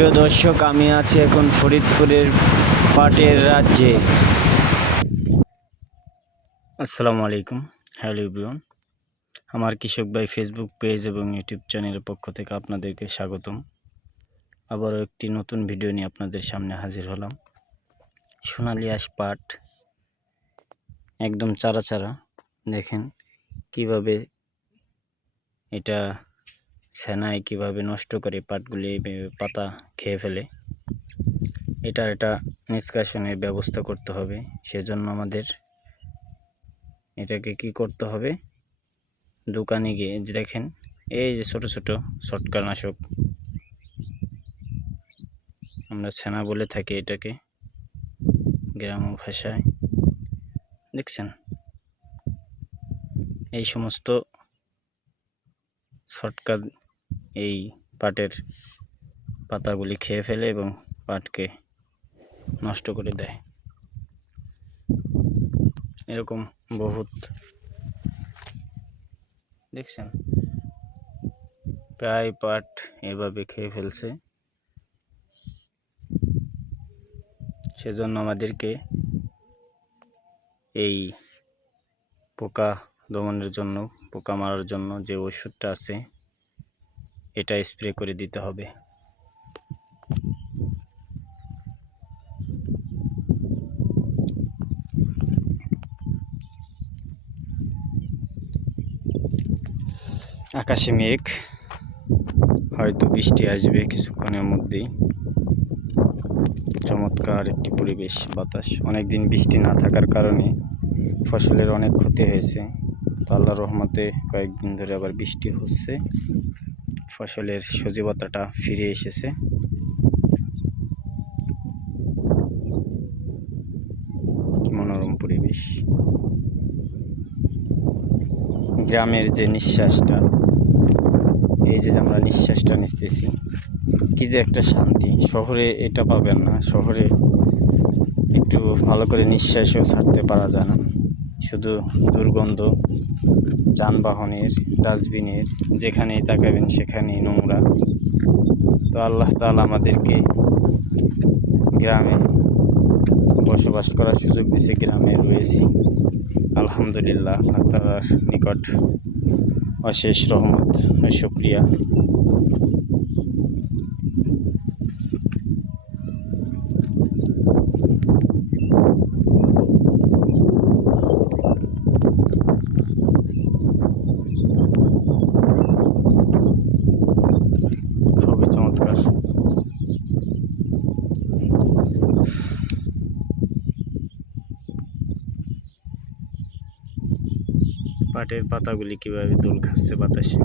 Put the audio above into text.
প্রিয় দর্শক, আমি আছি এখন ফরিদপুরের পাটের রাজ্যে। আসসালামু আলাইকুম, হ্যালো এভরিওয়ান। আমার কৃষক ভাই ফেসবুক পেজ এবং ইউটিউব চ্যানেলের পক্ষ থেকে আপনাদেরকে স্বাগতম। আবারও একটি নতুন ভিডিও নিয়ে আপনাদের সামনে হাজির হলাম। সোনালী আঁশ পাট একদম চারা চারা, দেখেন কিভাবে এটা ছানায় কিভাবে নষ্ট করে পাটগুলি পাতা খেয়ে ফেলে। এটার একটা নিষ্কাশনের ব্যবস্থা করতে হবে। সেজন্য আমাদের এটাকে কি করতে হবে, দোকানে গিয়ে যে দেখেন এই যে ছোট ছোট ছটকানাশক, আমরা ছানা বলে থাকি এটাকে গ্রাম ভাষায়, দেখছেন এই সমস্ত ছটকা এই পাটের পাতাগুলি খেয়ে ফেলে এবং পাটকে নষ্ট করে দেয়। এরকম বহুত দেখছেন, প্রায় পাট এভাবে খেয়ে ফেলছে। সেজন্য আমাদেরকে এই পোকা দমনের জন্য, পোকা মারার জন্য যে ওষুধটা আছে এটা স্প্রে করে দিতে হবে। আকাশে মেঘ, হয়তো বৃষ্টি আসবে কিছুক্ষণের মধ্যেই। চমৎকার একটি পরিবেশ, বাতাস। অনেকদিন বৃষ্টি না থাকার কারণে ফসলের অনেক ক্ষতি হয়েছে। তো আল্লাহর রহমতে কয়েকদিন ধরে আবার বৃষ্টি হচ্ছে, ফসলের সজীবতাটা ফিরে এসেছে। কি মনোরম পরিবেশ। গ্রামের যে নিঃশ্বাসটা, এই যে আমরা নিঃশ্বাসটা নিতেছি, কি যে একটা শান্তি। শহরে এটা পাবেন না। শহরে একটু ভালো করে নিঃশ্বাসও ছাড়তে পারা যায় না, শুধু দুর্গন্ধ, যানবাহনের, ডাস্টবিনের, যেখানেই তাকাবেন সেখানেই নোংরা। তো আল্লাহ তাআলা আমাদেরকে গ্রামে বসবাস করার সুযোগ দিয়েছে, গ্রামে রয়েছি আলহামদুলিল্লাহ। আল্লাহ তাআলার নিকট অশেষ রহমত ও শুকরিয়া। খুবই চমৎকার। পাটের পাতাগুলি কিভাবে দোল খাচ্ছে বাতাসে।